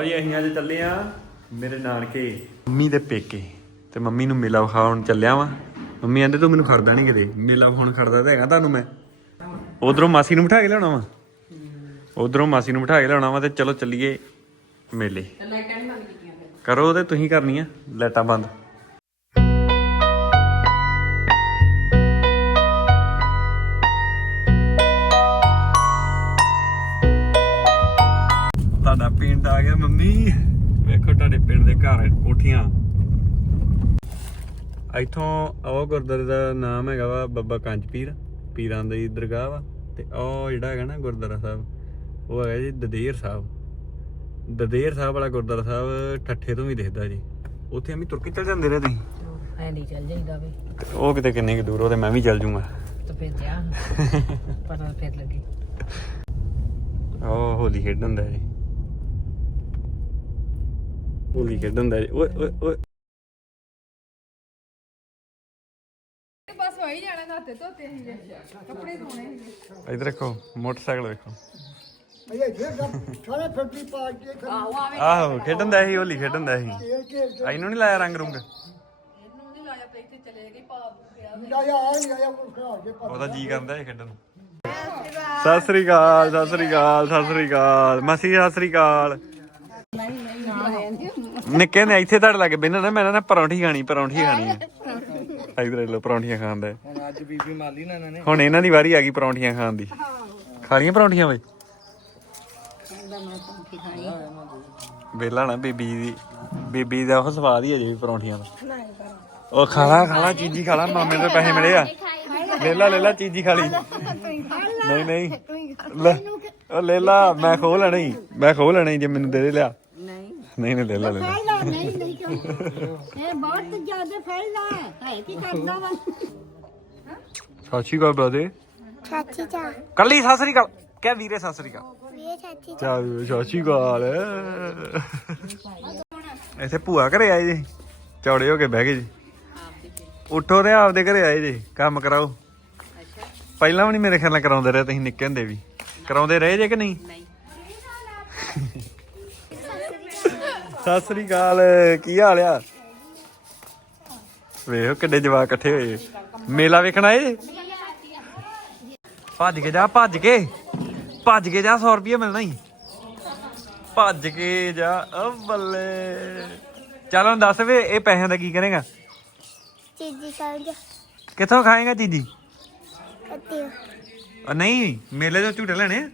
ਲਓ ਜੀ ਅਸੀਂ ਅੱਜ ਚੱਲੇ ਆ ਮੇਰੇ ਨਾਨਕੇ। ਮੰਮੀ ਦੇ ਪੇਕੇ। ਤੇ ਮੰਮੀ ਨੂੰ ਮੇਲਾ ਵਿਖਾਉਣ ਚੱਲਿਆ ਵਾਂ। ਮੰਮੀ ਕਹਿੰਦੇ ਤੂੰ ਮੈਨੂੰ ਖੜਦਾ ਨਹੀਂ ਕਿਤੇ। ਮੇਲਾ ਵਿਖਾਉਣ ਖੜਦਾ ਤੇ ਹੈਗਾ ਤੁਹਾਨੂੰ ਮੈਂ। ਉਧਰੋਂ ਮਾਸੀ ਨੂੰ ਬਿਠਾ ਕੇ ਲਿਆਉਣਾ ਵਾ। ਉਧਰੋਂ ਮਾਸੀ ਨੂੰ ਬਿਠਾ ਕੇ ਲਿਆਉਣਾ ਵਾ ਤੇ ਚਲੋ ਚੱਲੀਏ ਮੇਲੇ। ਕਰੋ ਤੇ ਤੁਸੀਂ ਕਰਨੀਆਂ ਲਾਈਟਾਂ ਬੰਦ। ਦੇ ਘਰ ਕੋਠੀਆਂ। ਇੱਥੋਂ ਉਹ ਗੁਰਦੁਆਰੇ ਦਾ ਨਾਮ ਹੈਗਾ ਵਾ ਬੱਬਾ ਕੰਚ ਪੀਰ ਪੀਰਾਂ ਦੀ ਦਰਗਾਹ ਵਾ ਤੇ ਉਹ ਜਿਹੜਾ ਹੈਗਾ ਨਾ ਗੁਰਦੁਆਰਾ ਸਾਹਿਬ ਉਹ ਹੈਗਾ ਜੀ ਦਦੇਰ ਸਾਹਿਬ। ਦਦੇਰ ਸਾਹਿਬ ਵਾਲਾ ਗੁਰਦੁਆਰਾ ਸਾਹਿਬ ਠੱਠੇ ਤੋਂ ਵੀ ਦਿਖਦਾ ਜੀ। ਉੱਥੇ ਅਸੀਂ ਤੁਰ ਕੇ ਚੱਲ ਜਾਂਦੇ ਰਹੇ ਤੁਸੀਂ? ਐ ਨਹੀਂ ਚੱਲ ਜਾਈਦਾ ਵੇ। ਤੇ ਉਹ ਕਿਤੇ ਕਿੰਨੇ ਕੁ ਦੂਰ ਉਹ ਤੇ ਮੈਂ ਵੀ ਚੱਲ ਜੂੰਗਾ। ਤਾਂ ਫਿਰ ਜਾ ਫਿਰ ਲੱਗੇ। ਉਹ ਹੋਲੀ ਖੇਡਣ ਹੁੰਦਾ ਜੀ। ਹੋਲੀ ਖੇਡਣ ਜੀ ਓਏ ਓਏ ਓਏ। ਬਸ ਵਹੀ ਜਾਣਾ ਨਾਤੇ ਧੋਤੇ ਜੇ ਕੱਪੜੇ ਧੋਣੇ ਸੀ ਇਧਰ ਦੇਖੋ ਮੋਟਰਸਾਈਕਲ ਵੇਖੋ। ਇਹ ਫਿਰ ਸਾਰੇ ਆਹੋ ਖੇਡਣ ਦਾ ਸੀ ਹੋਲੀ ਖੇਡਣ ਦਾ ਸੀ ਇਹਨੂੰ ਨਹੀਂ ਲਾਇਆ ਰੰਗ ਰੁੰਗ? ਇਹਨੂੰ ਨਹੀਂ ਲਾਇਆ ਤੇ ਇੱਥੇ ਚਲੇ ਗਈ ਪਾ ਪਿਆ ਆਇਆ ਆ ਆਇਆ ਕੁਝ ਖਾ ਕੇ ਉਹਦਾ ਜੀ ਕਰਦਾ ਹੈ ਖੇਡਣ ਨੂੰ। ਸਤਿ ਸ੍ਰੀ ਅਕਾਲ ਸਤਿ ਸ੍ਰੀ ਅਕਾਲ ਸਤਿ ਸ੍ਰੀ ਅਕਾਲ। ਮਾਸੀ ਸਤਿ ਸ੍ਰੀ ਅਕਾਲ। ਨਿੱਕੇ ਨੇ ਇੱਥੇ ਤੁਹਾਡੇ ਲੱਗੇ ਬੈਠਣਾ ਨਾ, ਮੈਂ ਨਾ ਪਰੌਂਠੀ ਖਾਣੀ ਪਰੌਂਠੀ ਖਾਣੀ ਹੈ ਇਧਰ ਲੋ ਪਰੌਂਠੀਆਂ ਖਾਣ ਦਾ। ਅੱਜ ਬੀਬੀ ਮਾਲੀ ਨਾ ਇਹਨਾਂ ਨੇ ਹੁਣ ਇਹਨਾਂ ਦੀ ਵਾਰੀ ਆ ਗਈ ਪਰੌਂਠੀਆਂ ਖਾਣ ਦੀ। ਖਾ ਲੀਆਂ ਪਰੌਂਠੀਆਂ ਬਈ? ਵੇਲਾ ਨਾ ਬੀਬੀ ਦੀ, ਬੀਬੀ ਦਾ ਉਹ ਸਵਾਦ ਹੀ ਅਜੇ ਜੀ ਪਰੌਂਠੀਆਂ ਦਾ। ਉਹ ਖਾਣਾ ਖਾਣਾ ਚੀਜ਼ੀ ਖਾ ਲਾ, ਮਾਮੇ ਦੇ ਪੈਸੇ ਮਿਲੇ ਆ। ਲੈ ਲਾ ਲੈ ਲਾ ਚੀਜ਼ੀ ਖਾ ਲਈ। ਨਹੀਂ ਨਹੀਂ। ਲੈ, ਉਹ ਲੈ ਲਾ ਮੈਂ ਖੋ ਲੈਣੀ ਮੈਂ ਖੋ ਲੈਣੀ ਜੇ ਮੈਨੂੰ ਦੇ ਦੇ ਲਿਆ। ਨਹੀਂ ਨਹੀਂ ਨਹੀਂ ਲੈ ਲਾ ਲੈ। ਨਹੀਂ ਨਹੀਂ ਕਿਉਂ? ਇਹ ਬਹੁਤ ਜ਼ਿਆਦਾ ਫੈਲਦਾ ਹੈ। ਹੈ ਕੀ ਕਰਦਾ ਵਾ? ਸਾਚੀ ਗੱਲ ਬਰਾਦੇ ਚਾਚੀ ਚਾ ਕੱਲੀ ਸਾਸਰੀ ਕਾਲ ਕਹਿ ਵੀਰੇ ਸਾਸਰੀ ਕਾਲ ਇਹ ਚਾਚੀ ਚੱਲ ਸਾਚੀ ਗੱਲ ਇੱਥੇ ਭੂਆ ਘਰੇ ਆਏ ਜੀ। ਚੌੜੇ ਹੋ ਕੇ ਬਹਿ ਗਏ ਜੀ। ਉੱਠੋ ਤੇ ਆਪਦੇ ਘਰੇ ਆਏ ਜੀ। ਕੰਮ ਕਰਾਓ। ਪਹਿਲਾਂ ਵੀ ਨਹੀਂ ਮੇਰੇ ਖਿਆਲ ਨਾਲ ਕਰਾਉਂਦੇ ਰਹੇ ਤੁਸੀਂ ਨਿੱਕੇ ਹੁੰਦੇ ਵੀ। ਕਰਾਉਂਦੇ ਰਹੇ ਜੇ ਕਿ ਨਹੀਂ? ਸਤਿ ਸ੍ਰੀ ਅਕਾਲ ਕੀ ਹਾਲ ਆ? ਵੇਖੋ ਕਿੱਡੇ ਜਵਾਕ ਇਕੱਠੇ ਹੋਏ। ਮੇਲਾ ਵੇਖਣ ਜੀ ਭੱਜ ਕੇ ਜਾ ਭੱਜ ਕੇ। ਭੱਜ ਕੇ ਜਾ 100 ਰੁਪਏ ਮਿਲਣਾ ਹੀ ਭੱਜ ਕੇ ਜਾ ਓ ਬੱਲੇ। ਚੱਲ ਹੁਣ ਦੱਸ ਵੇ ਇਹ ਪੈਸਿਆਂ ਦਾ ਕੀ ਕਰੇਗਾ? ਚੀਜੀ ਜਾ। ਕਿੱਥੋਂ ਖਾਏਗਾ ਚੀਜੀ? ਕੱਤੀ ਨਹੀਂ ਮੇਲੇ ਤੋਂ ਝੂਟੇ ਲੈਣੇ ਆ।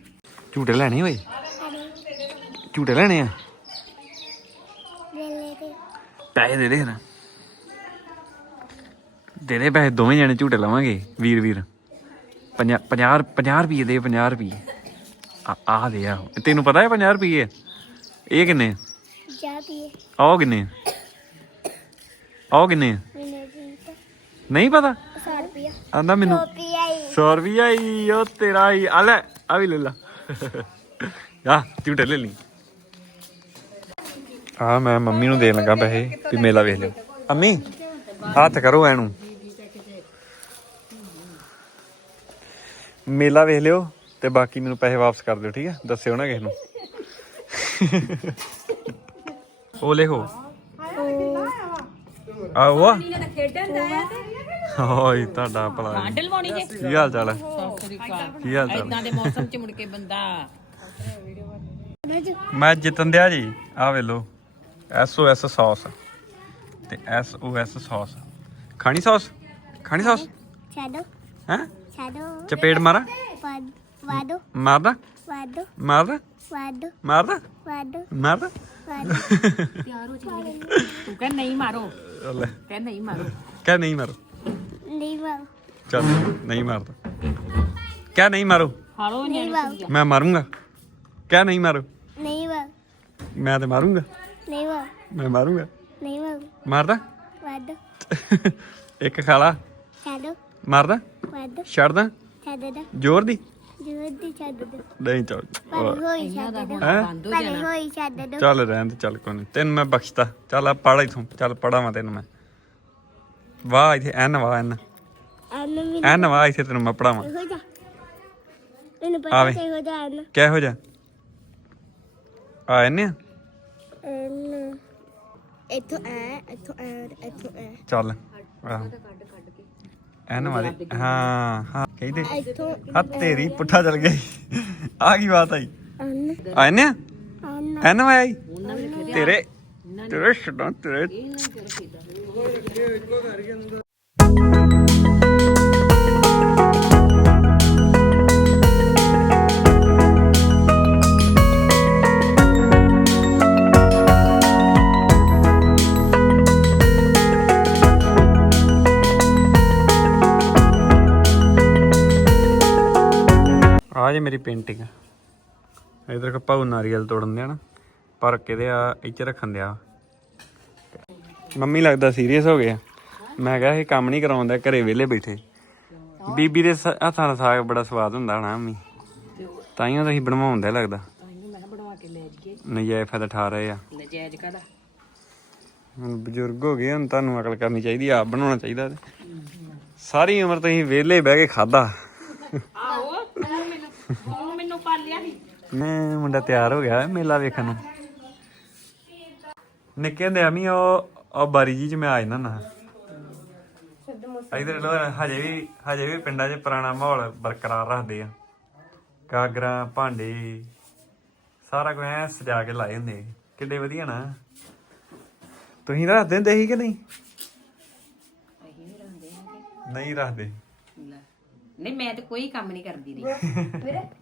ਝੂਟੇ ਲੈਣੇ ਓਏ। ਝੂਟੇ ਲੈਣੇ ਆ। ਪੈਸੇ ਦੇ ਦੇ ਨਾ ਦੇ ਦੇ ਪੈਸੇ ਦੋਵੇਂ ਜਣੇ ਝੂਟੇ ਲਵਾਂਗੇ ਵੀਰ ਵੀਰ। 50 50 50 ਰੁਪਏ ਦੇ 50 ਰੁਪਏ ਆ ਆ ਦੇ ਆ। ਤੈਨੂੰ ਪਤਾ ਹੈ 50 ਰੁਪਏ ਇਹ ਕਿੰਨੇ? ਜਾ ਪੀਏ ਆਹ ਕਿੰਨੇ? ਆਹ ਕਿੰਨੇ? ਨਹੀਂ ਪਤਾ। 100 ਰੁਪਿਆ ਆਂਦਾ ਮੈਨੂੰ। ਰੁਪਿਆ ਹੀ। 100 ਰੁਪਿਆ ਹੀ ਉਹ ਤੇਰਾ ਹੀ। ਆ ਲੈ ਆ ਵੀ ਲੈ ਲਾ। ਆ ਝੂਟੇ ਲੈ ਲਈ। ਆ ਮੈਂ ਮੰਮੀ ਨੂੰ ਦੇਣ ਲੱਗਾ ਪੈਸੇ ਵੀ ਮੇਲਾ ਵੇਖ ਲਿਓ। ਅੰਮੀ ਹੱਥ ਕਰੋ ਐਨੂੰ ਮੇਲਾ ਵੇਖ ਲਿਓ ਤੇ ਬਾਕੀ ਮੈਨੂੰ ਪੈਸੇ ਵਾਪਸ ਕਰ ਦਿਓ ਠੀਕ ਹੈ? ਦੱਸਿਓ ਨਾ ਕਿਸੇ ਨੂੰ। ਉਹ ਲਿਖੋ। ਆ। ਉਹ ਹੋਈ ਤੁਹਾਡਾ ਭਲਾ ਜੀ। ਡਲਵਾਉਣੀ ਜੇ। ਕੀ ਹਾਲ ਚਾਲ ਹੈ? ਕੀ ਹਾਲ ਚਾਲ? ਇਦਾਂ ਦੇ ਮੌਸਮ ਚ ਮੁੜ ਕੇ ਬੰਦਾ। ਮੈਂ ਜਿਤਨ ਦਿਆ ਜੀ। ਆ ਵੇ ਲੋ ਐਸ ਸੌਸ। ਤੇ ਐਸ ਓ ਐਸ ਸੌਸ। ਖਾਣੀ ਸੌਸ? ਖਾਣੀ ਸੌਸ? ਛਾਡੋ। ਹੈ? ਛਾਡੋ। ਚਪੇੜ ਮਾਰਾਂ? ਵਾਦ ਵਾਦੋ ਮਾਰਦਾ? ਵਾਦੋ ਮਾਰਦਾ? ਵਾਦੋ ਮਾਰਦਾ? ਵਾਦੋ ਮਾਰਦਾ? ਵਾਦੋ ਤੂੰ ਕਹਿ ਨਹੀਂ ਮਾਰੋ। ਲੈ। ਕਹਿ ਨਹੀਂ ਮਾਰੋ। ਕਹਿ ਨਹੀਂ ਮਾਰੋ। ਨਹੀਂ ਵਾ ਚੱਲ ਨਹੀਂ ਮਾਰਦਾ। ਕਹਿ ਨਹੀਂ ਮਾਰੋ। ਹਾਲੋ ਨਹੀਂ ਮੈਂ ਮਾਰੂੰਗਾ। ਕਹਿ ਨਹੀਂ ਮਾਰੋ। ਨਹੀਂ ਵਾ ਮੈਂ ਤੇ ਮਾਰੂੰਗਾ। ਨਹੀਂ ਮੈਂ ਮਾਰੂੰਗਾ। ਨਹੀਂ ਮਾਰਦਾ? ਵਾਦੋ ਇੱਕ ਖਾਲਾ। ਛਾਡੋ। ਮਾਰਦਾ? ਵਾਦੋ ਛੱਡਦਾ? ਛਾਡੋ ਦਾ। ਜ਼ੋਰ ਦੀ? ਜੋਰ ਦੀ ਛਾਡੋ ਦਾ। ਨਹੀਂ ਚੱਲ। ਪਰ ਹੋਈ ਛਾਡੋ ਦਾ। ਹੈ? ਬੰਦ ਹੋ ਪਰ ਜਾਣਾ ਹੋਈ ਛਾਡੋ ਦਾ। ਚੱਲ ਰਹਿਣ ਤੇ ਚੱਲ ਕੋਈ ਨਹੀਂ ਤੈਨੂੰ ਮੈਂ ਬਖਸ਼ਤਾ। ਚੱਲ ਆ ਪੜ ਇਥੋਂ। ਚੱਲ ਪੜਾਵਾਂ ਤੈਨੂੰ ਮੈਂ। ਵਾਹ ਇਥੇ ਐਨ ਵਾਹ ਐਨ। ਐਨ ਵਾਹ ਇਥੇ ਤੈਨੂੰ ਮੈਂ ਪੜਾਵਾਂ ਤੈਨੂੰ ਪਤਾ। ਕਿਹੋ ਜਿਹਾ ਐਨ। ਕਿਹੋ ਜਿਹਾ? ਆ ਐਨ ਆ? ਇੱਥੋਂ ਐ ਇੱਥੋਂ ਐ ਇੱਥੋਂ ਐ ਚੱਲ। ਆਹੋ। ਐਨ ਵਾਲੀ। ਹਾਂ ਹਾਂ। ਕਹਿੰਦੇ ਇੱਥੋਂ ਆ ਤੇਰੀ ਪੁੱਠਾ ਚੱਲ ਗਈ ਆ ਕੀ ਬਾਤ ਆਈ। ਅੰਨ ਆਨੇ ਅੰਨ ਐਨ ਆਈ। ਤੇਰੇ ਤੇਰੇ ਛੱਡਾਂ ਤੇਰੇ ਜੇ ਮੇਰੀ ਪੇਂਟਿੰਗ ਇਧਰ ਕੋ ਪਾਉ ਨਾਰੀਅਲ ਤੋੜਨ ਦਿਆ ਨਾ ਪਰ ਕਿਤੇ ਆ ਇੱਥੇ ਰੱਖਣ ਦਿਆ। ਮੰਮੀ ਲੱਗਦਾ ਸੀਰੀਅਸ ਹੋ ਗਿਆ ਮੈਂ ਕਿਹਾ ਇਹ ਕੰਮ ਨਹੀਂ ਕਰਾਉਂਦਾ ਘਰੇ ਵਿਹਲੇ ਬੈਠੇ। ਬੀਬੀ ਦੇ ਸ- ਹੱਥਾਂ ਦਾ ਸਾਗ ਬੜਾ ਸਵਾਦ ਹੁੰਦਾ ਨਾ ਮੰਮੀ। ਤਾਈਓ ਤਾਂ ਅਸੀਂ ਬਣਵਾਉਂਦਾ ਲੱਗਦਾ। ਮੈਂ ਬਣਵਾ ਕੇ ਲੈ ਜੀਏ ਨਜਾਇਜ਼ ਫਾਇਦਾ ਠਾ ਰਹੇ ਆ। ਨਜਾਇਜ਼ ਹੁਣ ਬਜ਼ੁਰਗ ਹੋ ਗਏ ਹੁਣ ਤੁਹਾਨੂੰ ਅਕਲ ਕਰਨੀ ਚਾਹੀਦੀ ਆਪ ਬਣਾਉਣਾ ਚਾਹੀਦਾ ਤੇ। ਸਾਰੀ ਉਮਰ ਤੁਸੀਂ ਵਿਹਲੇ ਬਹਿ ਕੇ ਖਾਦਾ ਆਹੋ ਤੂੰ ਮੈਨੂੰ ਤੂੰ ਮੈਨੂੰ ਪਾਲਿਆ ਸੀ ਮੈਂ ਮੁੰਡਾ ਤਿਆਰ ਹੋ ਗਿਆ ਮੇਲਾ ਵੇਖਣ ਨੂੰ। ਨਿੱਕੇ ਹੁੰਦੇ ਆ ਮੀ ਉਹ ਉਹ ਬਾਰੀ ਜੀ ਚ ਮੈਂ ਆ ਜਾਂਦਾ ਨਾ ਇਧਰ ਲੋ ਹਜੇ ਵੀ ਹਜੇ ਵੀ ਪਿੰਡਾਂ 'ਚ ਪੁਰਾਣਾ ਮਾਹੌਲ ਬਰਕਰਾਰ ਰੱਖਦੇ ਆ। ਗਾਗਰਾਂ ਭਾਂਡੇ ਸਾਰਾ ਕੁਝ ਐ ਸਜਾ ਕੇ ਲਾਏ ਹੁੰਦੇ ਕਿੱਡੇ ਵਧੀਆ ਨਾ। ਤੁਸੀਂ ਰੱਖਦੇ ਹੁੰਦੇ ਸੀ ਕਿ ਨਹੀਂ? ਨਹੀਂ ਰੱਖਦੇ। ਨਹੀਂ ਮੈਂ ਤੇ ਕੋਈ ਕੰਮ ਨਹੀਂ ਕਰਦੀ ਰਹੀ।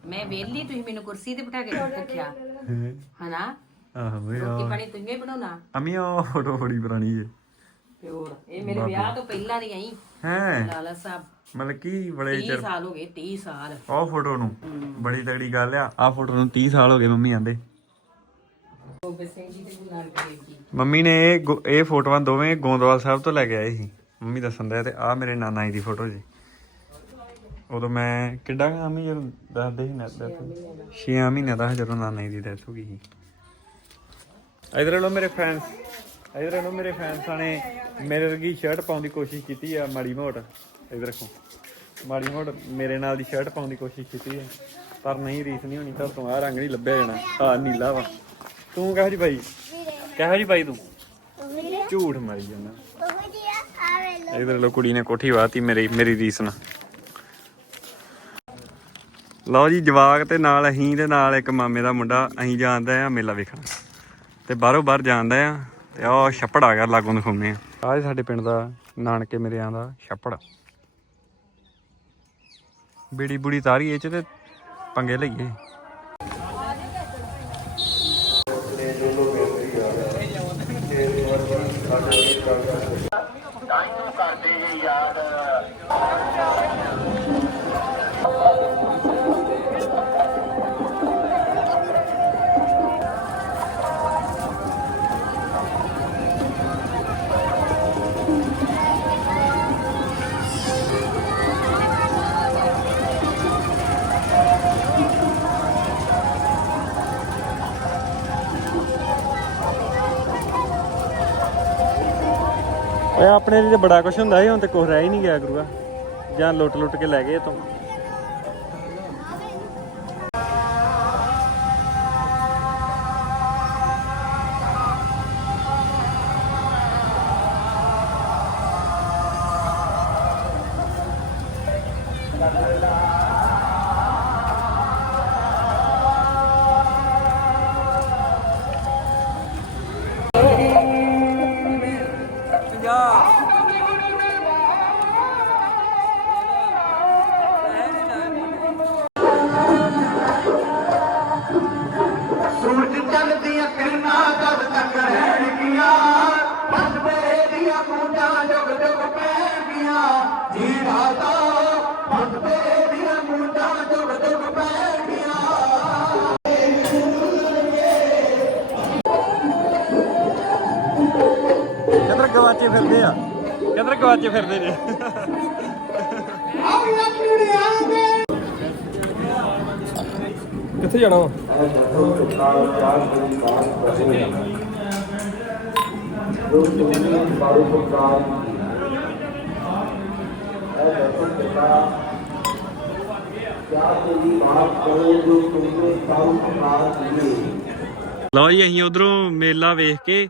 ਮੈਂ ਵਿਹਲੀ ਤੁਸੀਂ ਮੈਨੂੰ ਕੁਰਸੀ ਤੇ ਬਿਠਾ ਕੇ ਰੱਖਿਆ। ਹਨਾ? ਆਹੋ ਰੋਟੀ ਪਾਣੀ ਤੁਸੀਂ ਹੀ ਬਣਾਉਣਾ। ਅਮੀ ਉਹ ਫੋਟੋ ਬੜੀ ਪੁਰਾਣੀ ਹੈ ਤੇ ਹੋਰ ਇਹ ਮੇਰੇ ਵਿਆਹ ਤੋਂ ਪਹਿਲਾਂ ਦੀ ਆਈ। ਹੈ? ਲਾਲਾ ਸਾਹਿਬ। ਮਤਲਬ ਕੀ ਬੜੇ 30 ਸਾਲ ਹੋ ਗਏ 30 ਸਾਲ। ਉਹ ਫੋਟੋ ਨੂੰ। ਬੜੀ ਤਗੜੀ ਗੱਲ ਆ। ਆ ਫੋਟੋ ਨੂੰ 30 ਸਾਲ ਹੋ ਗਏ ਮੰਮੀ ਆਂਦੇ। ਮੰਮੀ ਨੇ ਇਹ ਇਹ ਫੋਟੋਆਂ ਦੋਵੇਂ ਗੋਂਦਵਾਲ ਸਾਹਿਬ ਤੋਂ ਲੈ ਕੇ ਆਏ ਸੀ। ਮੰਮੀ ਦੱਸਣ ਦਾ ਤੇ ਆ ਮੇਰੇ ਨਾਨਾ ਜੀ ਦੀ ਫੋਟੋ ਜੀ। ਉਦੋਂ ਮੈਂ ਕਿੱਡਾ ਕੁ ਮੰਮੀ ਜਦੋਂ ਦੱਸਦੇ ਸੀ ਨਾ 6 ਮਹੀਨਿਆਂ ਦਾ ਸੀ ਜਦੋਂ ਨਾਨਾ ਦੀ ਡੈਥ ਹੋ ਗਈ ਸੀ। ਇਧਰ ਲੋ ਮੇਰੇ ਫਰੈਂਡਸ ਇਧਰ ਲੋ ਮੇਰੇ ਫਰੈਂਡਸਾਂ ਨੇ ਮੇਰੇ ਵਰਗੀ ਸ਼ਰਟ ਪਾਉਣ ਦੀ ਕੋਸ਼ਿਸ਼ ਕੀਤੀ ਆ ਮਾੜੀ ਮੋਟ। ਇਧਰ ਰੱਖੋ। ਮਾੜੀ ਮੋਟ ਮੇਰੇ ਨਾਲ ਦੀ ਸ਼ਰਟ ਪਾਉਣ ਦੀ ਕੋਸ਼ਿਸ਼ ਕੀਤੀ ਹੈ ਪਰ ਨਹੀਂ ਰੀਸ ਨਹੀਂ ਹੋਣੀ ਤਾਂ ਤੂੰ ਆ ਰੰਗ ਨਹੀਂ ਲੱਭਿਆ ਜਾਣਾ। ਆ ਨੀਲਾ ਵਾ। ਤੂੰ ਕਹੋ ਜੀ ਭਾਈ ਕਹੋ ਜੀ ਭਾਈ ਤੂੰ। ਝੂਠ ਮਾਰੀ ਜਾਂਦਾ। ਇਧਰ ਲੋ ਕੁੜੀ ਨੇ ਕੋਠੀ ਵਾਤੀ ਮੇਰੀ ਮੇਰੀ ਰੀਸ ਨਾਲ। ਲਓ ਜੀ, ਜਵਾਕ ਤੇ ਨਾਲ ਅਸੀਂ ਤੇ ਨਾਲ ਇੱਕ ਮਾਮੇ ਦਾ ਮੁੰਡਾ, ਅਸੀਂ ਜਾਂਦਾ ਆ ਮੇਲਾ ਵੇਖਣ। ਤੇ ਬਾਹਰੋਂ ਬਾਹਰ ਜਾਂਦਾ ਆ, ਤੇ ਆਹ ਛੱਪੜ ਆ ਗਿਆ, ਲਾਗੋਂ ਦਿਖਾਉਂਦੇ ਆ। ਆਹ ਸਾਡੇ ਪਿੰਡ ਦਾ, ਨਾਨਕੇ ਮੇਰੇ ਦਾ ਛੱਪੜ। ਬੀੜੀ ਬੁੜੀ ਤਾਰੀ ਇਹ ਚ ਤੇ ਪੰਗੇ ਲਈਏ। ਓਏ ਆਪਣੇ ਲਈ ਤੇ ਬੜਾ ਕੁਝ ਹੁੰਦਾ ਸੀ, ਹੁਣ ਤੇ ਕੁਝ ਰਹਿ ਹੀ ਨਹੀਂ ਗਿਆ ਗੁਰੂਆ। ਜਾਂ ਲੁੱਟ ਲੁੱਟ ਕੇ ਲੈ ਗਏ ਤੋਂ। ਗਵਾਚੇ ਫਿਰਦੇ ਆ। ਕਿੱਧਰ ਗਵਾਚੇ ਫਿਰਦੇ ਨੇ। ਕਿੱਥੇ ਜਾਣਾ ਵਾ? ਲਓ ਜੀ ਅਸੀਂ ਉਧਰੋਂ ਮੇਲਾ ਵੇਖ ਕੇ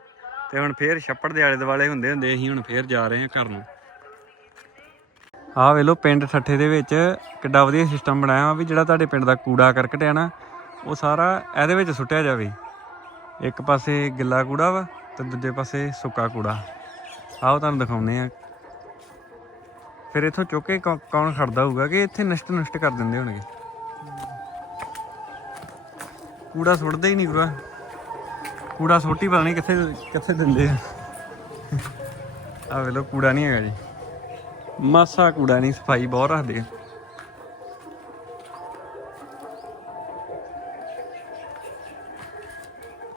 ਤੇ ਹੁਣ ਫੇਰ ਛੱਪੜ ਦੇ ਆਲੇ ਦੁਆਲੇ ਹੁੰਦੇ ਹੁੰਦੇ ਅਸੀਂ ਹੁਣ ਫੇਰ ਜਾ ਰਹੇ ਹਾਂ ਘਰ ਨੂੰ। ਆਹ ਵੇ ਲੋ ਪਿੰਡ ਠੱਠੇ ਦੇ ਵਿੱਚ ਕਿੱਡਾ ਵਧੀਆ ਸਿਸਟਮ ਬਣਾਇਆ ਵੀ ਜਿਹੜਾ ਤੁਹਾਡੇ ਪਿੰਡ ਦਾ ਕੂੜਾ ਕਰਕਟ ਹੈ ਨਾ, ਉਹ ਸਾਰਾ ਇਹਦੇ ਵਿੱਚ ਸੁੱਟਿਆ ਜਾਵੇ। ਇੱਕ ਪਾਸੇ ਗਿੱਲਾ ਕੂੜਾ ਵਾ ਤੇ ਦੂਜੇ ਪਾਸੇ ਸੁੱਕਾ ਕੂੜਾ। ਆਓ ਤੁਹਾਨੂੰ ਦਿਖਾਉਂਦੇ ਆ ਫਿਰ ਇੱਥੋਂ ਚੁੱਕ ਕੇ ਕੌਣ ਖੜਦਾ ਹੋਊਗਾ ਕਿ ਇੱਥੇ ਨਸ਼ਟ ਨਸ਼ਟ ਕਰ ਦਿੰਦੇ ਹੋਣਗੇ? ਕੂੜਾ ਸੁੱਟਦੇ ਹੀ ਨਹੀਂ ਗੁਰਾ ਕੂੜਾ ਸੋਟੀ ਪਤਾ ਨਹੀਂ ਕਿੱਥੇ ਕਿੱਥੇ ਦਿੰਦੇ ਆ। ਆ ਵੇ ਲੋ ਕੂੜਾ ਨਹੀਂ ਹੈਗਾ ਜੀ। ਮਾਸਾ ਕੂੜਾ ਨਹੀਂ ਸਫ਼ਾਈ ਬਹੁਤ ਰੱਖਦੇ ਆ।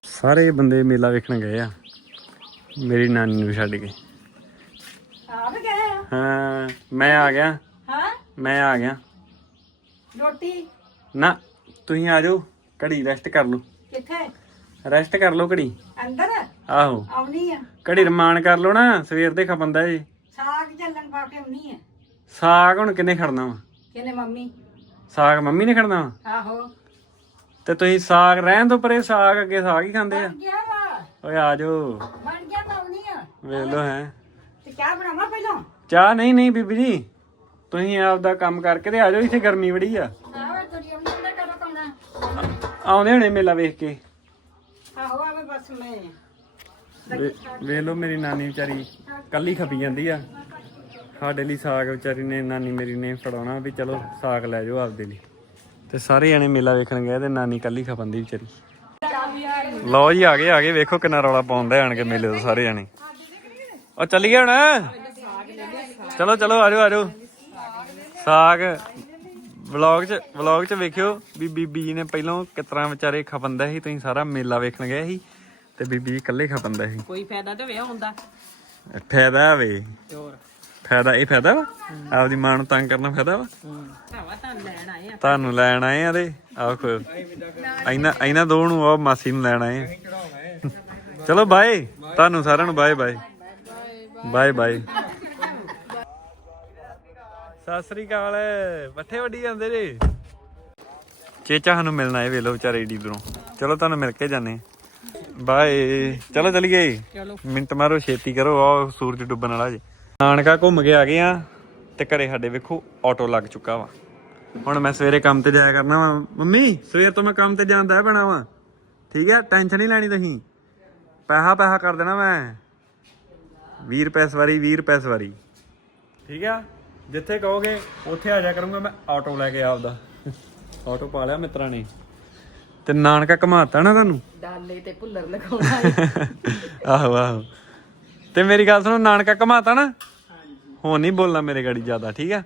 ਸਾਰੇ ਬੰਦੇ ਮੇਲਾ ਵੇਖਣ ਗਏ ਆ। ਮੇਰੀ ਨਾਨੀ ਨੂੰ ਛੱਡ ਕੇ। ਆ ਵੀ ਗਏ ਆ? ਹਾਂ ਮੈਂ ਆ ਗਿਆ। ਹਾਂ? ਮੈਂ ਆ ਗਿਆ। ਰੋਟੀ? ਨਾ ਤੁਸੀਂ ਆ ਜਾਓ ਘੜੀ ਰੈਸਟ ਕਰ ਲਓ। ਕਿੱਥੇ? ਰੈਸਟ ਕਰ ਲਓ ਘੜੀ। ਅੰਦਰ? ਆਹੋ। ਆਉਣੀ ਆ। ਘੜੀ ਰਮਾਨ ਕਰ ਲਓ ਨਾ ਸਵੇਰ ਦੇ ਖਪੰਦਾ ਜੀ ਸਾਗ ਚੱਲਣ ਪਾ ਕੇ ਆਉਣੀ ਆ। ਸਾਗ ਹੁਣ ਕਿੰਨੇ ਖੜਨਾ ਵਾ? ਕਿਨੇ ਮੰਮੀ? ਸਾਗ ਮੰਮੀ ਨੇ ਖੜਨਾ ਵਾ? ਆਹੋ। ਤੇ ਤੁਸੀਂ ਸਾਗ ਰਹਿਣ ਤੋਂ ਪਰੇ ਸਾਗ ਅੱਗੇ ਸਾਗ ਹੀ ਖਾਂਦੇ ਆ। ਗਿਆ ਵਾ। ਓਏ ਆ ਜਾਓ। ਬਣ ਗਿਆ ਤਾਂ ਆਉਣੀ ਆ। ਵੇਖ ਲਓ ਹੈ। ਤੇ ਚਾਹ ਬਣਾਵਾਂ ਪਹਿਲਾਂ? ਚਾਹ ਨਹੀਂ ਨਹੀਂ ਬੀਬੀ ਜੀ। ਤੁਸੀਂ ਆਪਦਾ ਕੰਮ ਕਰਕੇ ਤੇ ਆ ਜਾਓ ਇੱਥੇ ਗਰਮੀ ਬੜੀ ਆ। ਆਵੇ ਤੁਰੀ ਆਉਣੀ ਉਹਨੇ ਕਦੋਂ ਕਮਣਾ ਆਉਂਦੇ ਹੋਣੇ ਮੇਲਾ ਵੇਖ ਕੇ। ਆਹੋ ਆਵੇ ਬਸ ਮੈਂ। ਵੇ- ਵੇਖ ਲਓ ਮੇਰੀ ਨਾਨੀ ਵਿਚਾਰੀ ਕੱਲੀ ਖਪੀ ਜਾਂਦੀ ਆ। ਸਾਡੇ ਲਈ ਸਾਗ ਵਿਚਾਰੀ ਨੇ ਨਾਨੀ ਮੇਰੀ ਨੇ ਫੜਾਉਣਾ ਵੀ ਚਲੋ ਸਾਗ ਲੈ ਜਾਓ ਆਪਦੇ ਲਈ। ਤੇ ਸਾਰੇ ਜਣੇ ਮੇਲਾ ਵੇਖਣ ਗਏ ਤੇ ਨਾਨੀ ਕੱਲੀ ਖਪੰਦੀ ਵਿਚਾਰੀ। ਲਓ ਜੀ ਆ ਗਏ ਆ ਗਏ ਵੇਖੋ ਕਿੰਨਾ ਰੌਲਾ ਪਾਉਂਦੇ ਆਣ ਕੇ ਮੇਲੇ ਤੋਂ ਸਾਰੇ ਜਣੇ। ਉਹ ਚੱਲੀਏ ਹੁਣ? ਚਲੋ ਚਲੋ ਆ ਜਾਓ ਆ ਜਾਓ। ਸਾਗ। ਵਲੌਗ ਚ ਵਲੌਗ ਚ ਵੇਖਿਓ ਵੀ ਬੀਬੀ ਜੀ ਨੇ ਪਹਿਲਾਂ ਕਿਤਨਾ ਵਿਚਾਰੇ ਖਪੰਦਾ ਸੀ ਤੁਸੀਂ ਸਾਰਾ ਮੇਲਾ ਵੇਖਣ ਗਏ ਸੀ ਤੇ ਬੀਬੀ ਜੀ ਇਕੱਲੇ ਖਪੰਦਾ ਸੀ। ਕੋਈ ਫਾਇਦਾ ਤੇ ਹੋਇਆ ਹੁੰਦਾ। ਫਾਇਦਾ ਵੇ। ਹੋਰ। ਫਾਇਦਾ ਇਹ ਫਾਇਦਾ ਵਾ? ਆਪਦੀ ਮਾਂ ਨੂੰ ਤੰਗ ਕਰਨਾ ਫਾਇਦਾ ਵਾ? ਭਰਾਵਾ ਤਾਂ ਲੈਣ ਆਏ ਆ। ਤੁਹਾਨੂੰ ਲੈਣ ਆਏ ਆ ਤੇ ਆਖੋ। ਇਹਨਾਂ ਇਹਨਾਂ ਦੋ ਨੂੰ ਉਹ ਮਾਸੀ ਨੂੰ ਲੈਣ ਆਏ ਆ। ਚਲੋ ਬਾਏ। ਤੁਹਾਨੂੰ ਸਾਰਿਆਂ ਨੂੰ bye bye. Bye bye. Sat Sri ਅਕਾਲ। ਪੱਠੇ ਵੱਡੀ ਜਾਂਦੇ ਜੇ। ਚੇਚਾ ਸਾਨੂੰ ਮਿਲਣਾ ਹੈ ਵੇਲੋ ਵਿਚਾਰੇ ਏਡੀ ਦੂਰੋਂ। ਚਲੋ ਤੁਹਾਨੂੰ ਮਿਲ ਕੇ ਜਾਣੇ ਬਾਏ। ਚਲੋ ਚਲੀਏ। ਚਲੋ। ਮਿੰਟ ਮਾਰੋ ਛੇਤੀ ਕਰੋ। ਆ ਸੂਰਜ ਡੁੱਬਣ ਵਾਲਾ ਜੇ। ਨਾਨਕਾ ਘੁੰਮ ਕੇ ਆ ਗਏ ਆ ਤੇ ਘਰੇ ਸਾਡੇ ਵੇਖੋ ਆਟੋ ਲੱਗ ਚੁੱਕਾ ਵਾ। ਹੁਣ ਮੈਂ ਸਵੇਰੇ ਕੰਮ ਤੇ ਜਾਇਆ ਕਰਨਾ ਵਾ। ਮੰਮੀ ਸਵੇਰ ਤੋਂ ਮੈਂ ਕੰਮ ਤੇ ਜਾਂਦਾ ਬਣਾ ਵਾ। ਠੀਕ ਹੈ ਟੈਨਸ਼ਨ ਨਹੀਂ ਲੈਣੀ ਤੁਸੀਂ। ਪੈਸਾ ਪੈਸਾ ਕਰ ਦੇਣਾ ਮੈਂ। 20 ਰੁਪਏ ਸਵਾਰੀ 20 ਰੁਪਏ ਸਵਾਰੀ। ਠੀਕ ਆ? ਜਿੱਥੇ ਕਹੋਗੇ ਉੱਥੇ ਆ ਜਾ ਕਰੂੰਗਾ ਮੈਂ ਆਟੋ ਲੈ ਕੇ ਆਪਦਾ। ਆਟੋ ਪਾ ਲਿਆ ਮਿੱਤਰਾਂ ਨੇ ਤੇ ਨਾਨਕਾ ਘਮਾਤਾ ਨਾ ਤੁਹਾਨੂੰ? ਡਾਲੇ ਤੇ ਭੁੱਲਰ ਲਗਾਉਣਾ ਆਹੋ ਆਹੋ। ਤੇ ਮੇਰੀ ਗੱਲ ਸੁਣੋ ਨਾਨਕਾ ਘਮਾਤਾ ਨਾ? ਹੁਣ ਨਹੀਂ ਬੋਲਣਾ ਮੇਰੇ ਗਾੜੀ ਜ਼ਿਆਦਾ ਠੀਕ ਆ?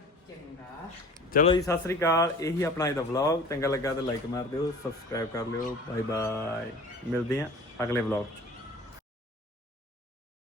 ਚਲੋ ਜੀ ਸਤਿ ਸ੍ਰੀ ਅਕਾਲ। ਇਹੀ ਆਪਣਾ ਅੱਜ ਦਾ ਵਲੌਗ ਚੰਗਾ ਲੱਗਾ ਤਾਂ ਲਾਈਕ ਮਾਰ ਦਿਓ ਸਬਸਕ੍ਰਾਈਬ ਕਰ ਲਿਓ। ਬਾਏ ਬਾਏ ਮਿਲਦੇ ਹਾਂ ਅਗਲੇ ਵਲੌਗ 'ਚ।